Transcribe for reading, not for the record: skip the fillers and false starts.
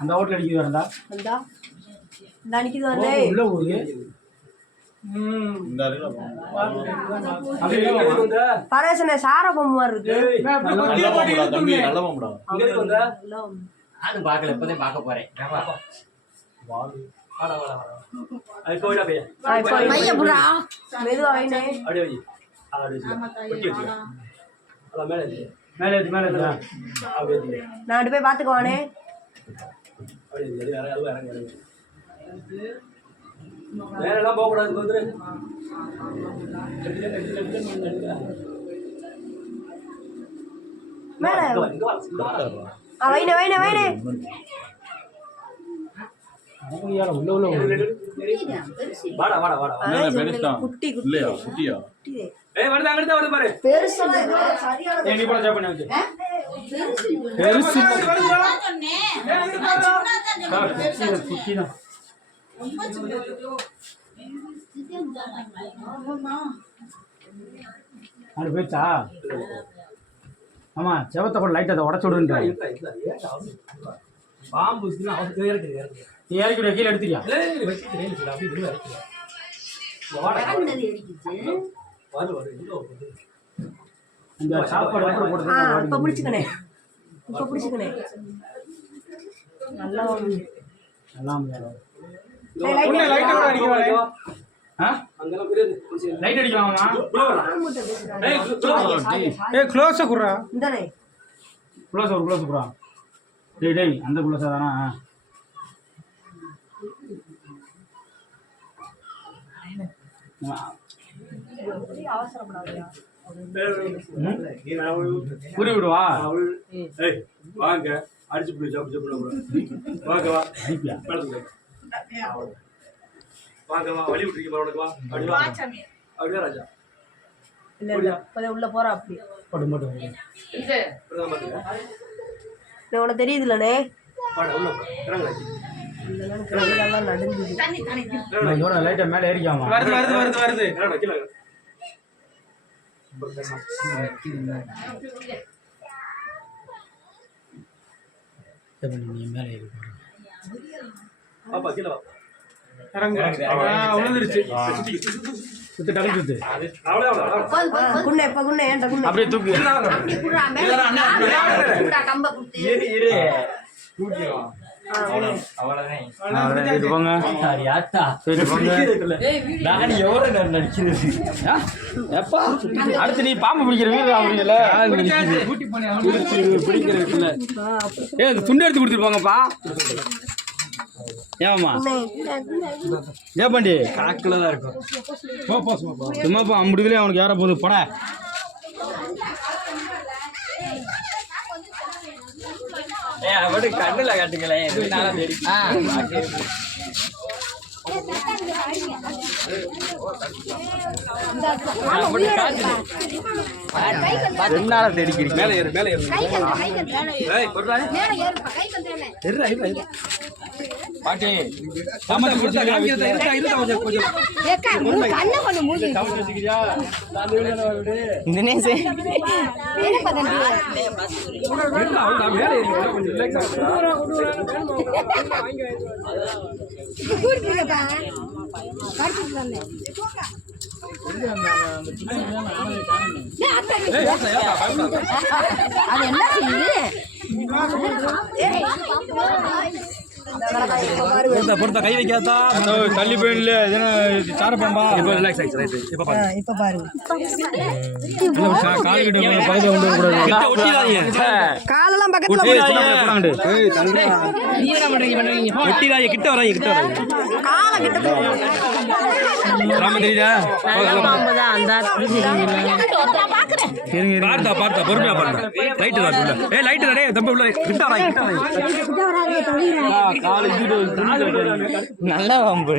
அந்த ஹோட்டல் அடிக்குது வரண்டா அந்தா இந்த அடிக்குது வரலே உள்ள ஊரு பரேசனே சார பொம்மை மாதிரி இருக்கு. தம்பி நல்ல பொம்மைடா. நானும் பார்க்கல, இப்பதான் பார்க்க போறேன். மெதுவா வைனே மேலே நான் போய் பாத்துக்குவானே. நேரெல்லாம் போக கூடாது. வைனே வைனே வைனே உள்ள வாடா வாடா வாடா. குட்டி இல்லையா குட்டியா? ஏய் வருது அங்கதான் வருது பாரு. பெருசு நீ கூட ஜாப் பண்ணி வச்சு பெருசு குட்டி தான் அது போயிடுச்சா? ஆமா செவத்தை கூட லைட் அதை உடச்சு விடுன்ற பாம்பு நீ இறக்கிவிட கீழே எடுத்துக்கியா? இந்த சாப்பாடு இப்ப பிடிச்சுக்கணே இப்ப பிடிச்சுக்கணே நல்லா லைட் அடிக்கலாமா? க்ளோஸ் குறா இந்தானே குளோஸ் ஒரு குளோஸ் குறா. டேய் டேய் அந்த குளோஸா தானா? புரி விடுவா வாங்க அடிச்சு போய் வாங்க வா வாங்க வா வழி விட்டுருக்கீங்க உனக்கு வா அப்படி வா அப்படியே ராஜா இல்ல இல்ல உள்ள போறா அப்படி போட்டு போட்டு உனக்கு தெரியுதுல்லண்ணே இறங்க நடுங்குது. லைட்டை மேலே ஏறிக்காமா? வருது நீ மேலே ஏறி பாப்பா கீழே வா. சுத்து டக்கு சுத்து குண்ணே இப்ப குண்ணே ஏன்டா குண்ணே அப்படியே தூக்கு. இது போங்க எப்பா அடுத்து நீ பாம்பு பிடிக்கிற வீரர் அப்படிங்கல பிடிக்கிறதுல துண்டு எடுத்து கொடுத்துருப்பாங்கப்பா. ஏமா ஏப்பாண்டி காக்கில் தான் இருக்கும். சும்மாப்பா அம்புடுதலே அவனுக்கு ஏற போகுது பட. கண்ணுல கட்டுங்களேன். மேலே ஏறு மேலே ஏறு பாட்டி அது என்ன செய்யுது? பொறுத்த கை வைக்காதா தள்ளி போயிடல சாரப்பாம்பா. இப்போ ரிலாக்ஸ் ஆயிடுச்சு. ரைட் இப்போ பாருங்க இப்ப பாருங்க கால் கிட்ட பக்கத்துல கொண்டு வரக்கூடாது. காலெல்லாம் பக்கத்துல ஒட்டிடாங்க கிட்ட வராங்க கிட்ட வராங்க. கால கிட்ட தெரியுதா? பார்த்தா பார்த்தா பொறுமையா பாருங்க. லைட் தான் லைட் தானே தம்பி உள்ள கிட்ட வராங்க கிட்ட வராங்க. நல்லா வாம்பு